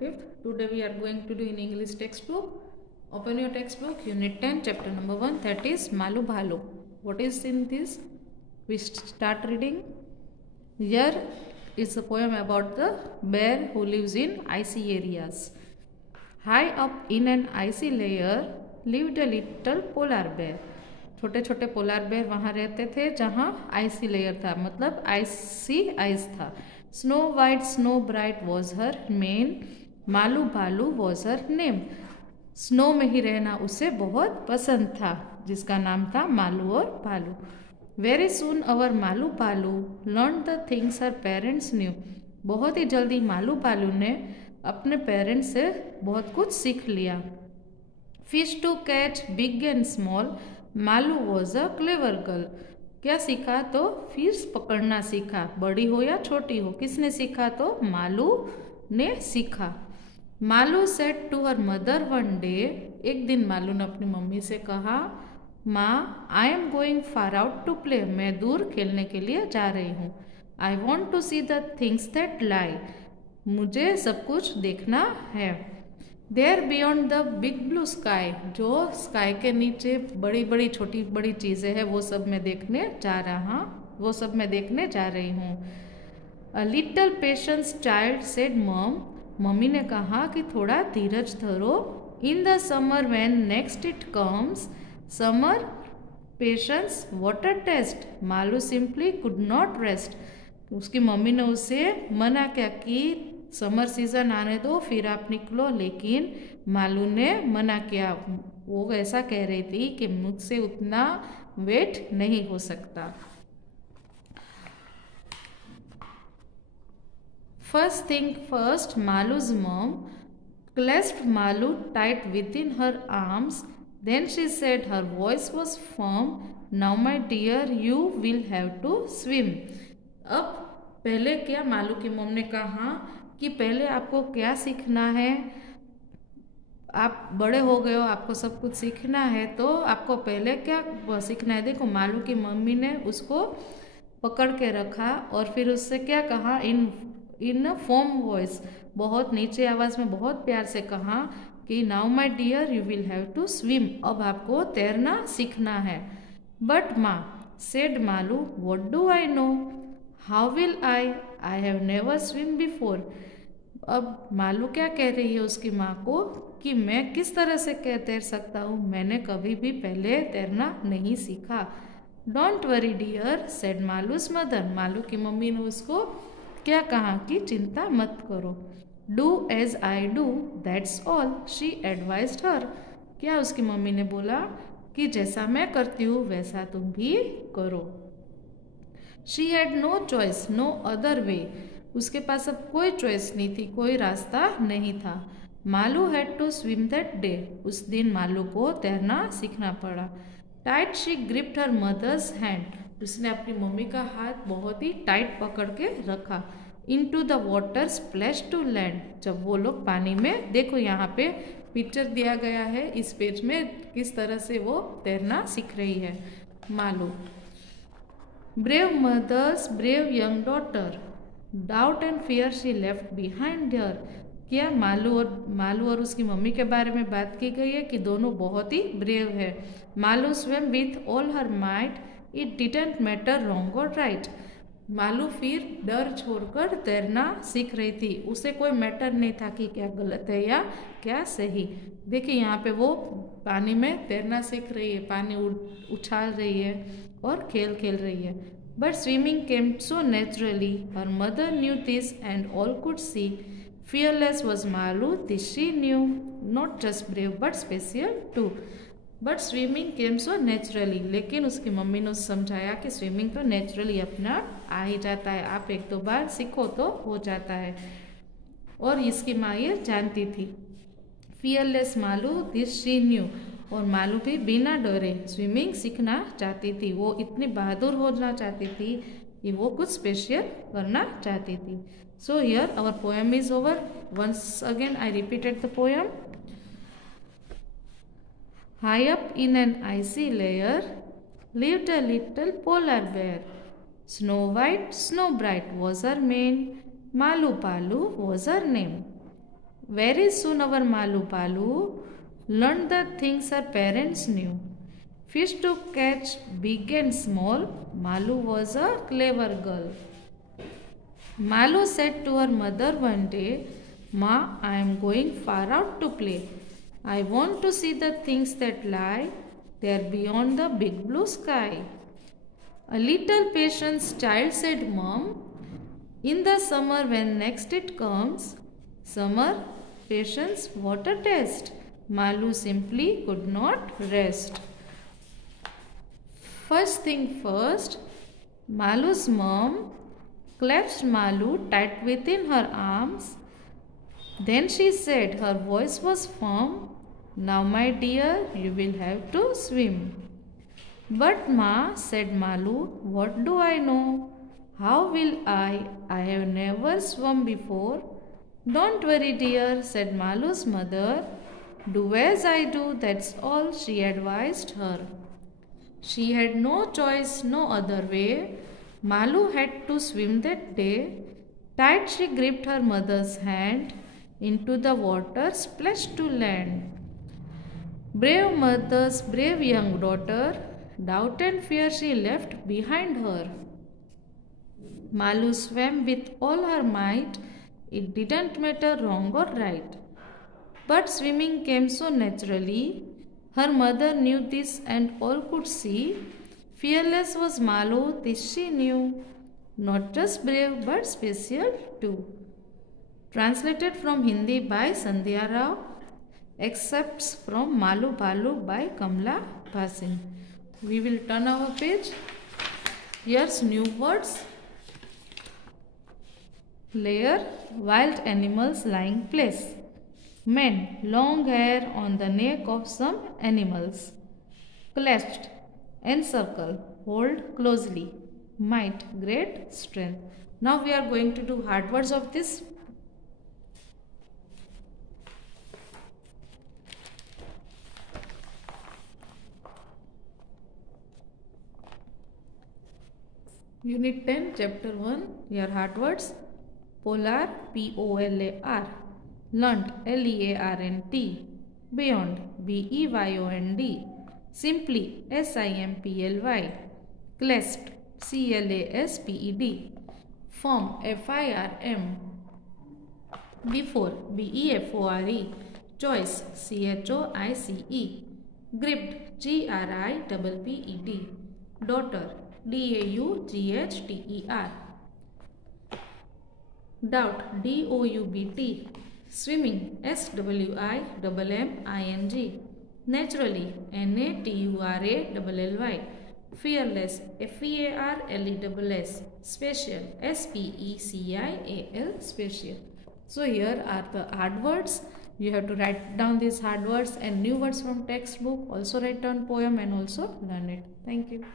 5th. Today we are going to do in English textbook. Open your textbook, Unit 10, Chapter number 1, that is Malu Bhalu. What is in this? We start reading. Here is a poem about the bear who lives in icy areas. High up in an icy layer lived a little polar bear. छोटे छोटे polar bear वहाँ रहते थे जहाँ आइसी लेयर था, मतलब आइसी आइस था. Snow white snow bright was her main, Malu भालू वॉज हर नेम. स्नो में ही रहना उसे बहुत पसंद था, जिसका नाम था मालू और भालू. वेरी सून अवर मालू भालू learn the things her parents new. बहुत ही जल्दी मालू भालू ने अपने पेरेंट्स से बहुत कुछ सीख लिया. Fish to catch big and small, Malu was a clever girl. क्या सीखा? तो फिश पकड़ना सीखा, बड़ी हो या छोटी हो. किसने सीखा? तो मालू ने सीखा. Malu said to her mother one day. एक दिन मालू ने अपनी मम्मी से कहा, ma I am going far out to play. मैं दूर खेलने के लिए जा रही हूँ. I want to see the things that lie. मुझे सब कुछ देखना है. There beyond the big blue sky. जो स्काई के नीचे बड़ी बड़ी छोटी बड़ी चीज़ें हैं वो सब मैं देखने जा रही हूँ. A little patience child said mom. Mummy ने कहा कि थोड़ा धीरज धरो. In the summer when next it comes, summer patience water test. Malu simply could not rest. उसकी मम्मी ने उसे मना किया कि समर सीजन आने दो फिर आप निकलो, लेकिन मालू ने मना किया. वो ऐसा कह रही थी कि मुझसे उतना वेट नहीं हो सकता. First thing first, Malu's mom clasped Malu tight within her arms. Then she said, her voice was firm, now my dear you will have to swim. अब पहले क्या मालू की मॉम ने कहा कि पहले आपको क्या सीखना है. आप बड़े हो गए हो, आपको सब कुछ सीखना है, तो आपको पहले क्या सीखना है. देखो मालू की मम्मी ने उसको पकड़ के रखा और फिर उससे क्या कहा, इन फॉर्म वॉइस, बहुत नीचे आवाज़ में बहुत प्यार से कहा कि now my dear you will have to swim. अब आपको तैरना सीखना है. But ma said Malu, what do I know, how will I have never swim before. अब मालू क्या कह रही है उसकी माँ को कि मैं किस तरह से तैर सकता हूँ, मैंने कभी भी पहले तैरना नहीं सीखा. Don't worry dear said Malu's mother. Malu की मम्मी ने उसको क्या कहा कि चिंता मत करो. Do as I do that's all she advised her. क्या उसकी मम्मी ने बोला कि जैसा मैं करती हूँ वैसा तुम भी करो. She had no choice no other way. उसके पास अब कोई चॉइस नहीं थी, कोई रास्ता नहीं था. Malu had to swim that day. उस दिन मालू को तैरना सीखना पड़ा. Tight she gripped her mother's hand. उसने अपनी मम्मी का हाथ बहुत ही टाइट पकड़ के रखा. Into the water splash to land. जब वो लोग पानी में, देखो यहाँ पे पिक्चर दिया गया है इस पेज में, किस तरह से वो तैरना सीख रही है Malu. Brave mother's brave young daughter, doubt and fear she left behind her. क्या मालू और उसकी मम्मी के बारे में बात की गई है कि दोनों बहुत ही ब्रेव है. Malu swim with all her might, it didn't matter wrong और राइट. मालू फिर डर छोड़कर तैरना सीख रही थी. उसे कोई मैटर नहीं था कि क्या गलत है या क्या सही. देखिए यहाँ पे वो पानी में तैरना सीख रही है, पानी उछाल रही है और खेल रही है. But swimming came so naturally, her mother knew this and all could see. Fearless was Malu, this she knew, not just brave but special too. But swimming came so naturally. लेकिन उसकी मम्मी ने समझाया कि स्विमिंग तो नेचुरली अपना आ ही जाता है, आप एक दो बार सीखो तो हो जाता है. और इसकी माँ ये जानती थी. फियरलेस मालू, दिस शी न्यू. और मालू भी बिना डरे स्विमिंग सीखना चाहती थी. वो इतनी बहादुर होना चाहती थी कि वो कुछ स्पेशल करना चाहती थी. So here our poem is over. Once again I repeated the poem. High up in an icy layer lived a little polar bear. Snow white, snow bright was her mane, Malu Palu was her name. Very soon our Malu Palu learned the things her parents knew. Fish to catch, big and small. Malu was a clever girl. Malu said to her mother one day, "Ma, I am going far out to play. I want to see the things that lie there beyond the big blue sky." A little patience child said, "Mom, in the summer when next it comes." Summer, patience, what a test. Malu simply could not rest. First thing first, Malu's mom clasped Malu tight within her arms. Then she said, her voice was firm, "Now, my dear, you will have to swim." "But Ma," said Malu, "what do I know? How will I? I have never swum before." "Don't worry, dear," said Malu's mother. "Do as I do, that's all," she advised her. She had no choice, no other way. Malu had to swim that day. Tight she gripped her mother's hand. Into the water splashed to land. Brave mother's brave young daughter, doubt and fear she left behind her. Malu swam with all her might. It didn't matter wrong or right. But swimming came so naturally. Her mother knew this and all could see. Fearless was Malu, this she knew. Not just brave but special too. Translated from Hindi by Sandhya Rao. Excerpts from Malu Balu by Kamla Bhasin. We will turn our page. Here's new words. Layer, wild animals lying place. Men, long hair on the neck of some animals. Clasped, encircle, hold closely. Might, great strength. Now we are going to do hard words of this. Unit 10, Chapter 1, your hard words. Polar, P-O-L-A-R. Learnt, L-E-A-R-N-T. Beyond, B-E-Y-O-N-D. Simply, S-I-M-P-L-Y. Clasped, C-L-A-S-P-E-D. Firm, F-I-R-M. Before, B-E-F-O-R-E. Choice, C-H-O-I-C-E. Gripped, G-R-I-P-P-E-D. Daughter, D-A-U-G-H-T-E-R. Doubt, D-O-U-B-T. Swimming, S-W-I-M-M-I-N-G. Naturally, N-A-T-U-R-A-L-L-Y. Fearless, F-E-A-R-L-E-S-S. Special, S-P-E-C-I-A-L. Special. So here are the hard words. You have to write down these hard words and new words from textbook. Also write down poem and also learn it. Thank you.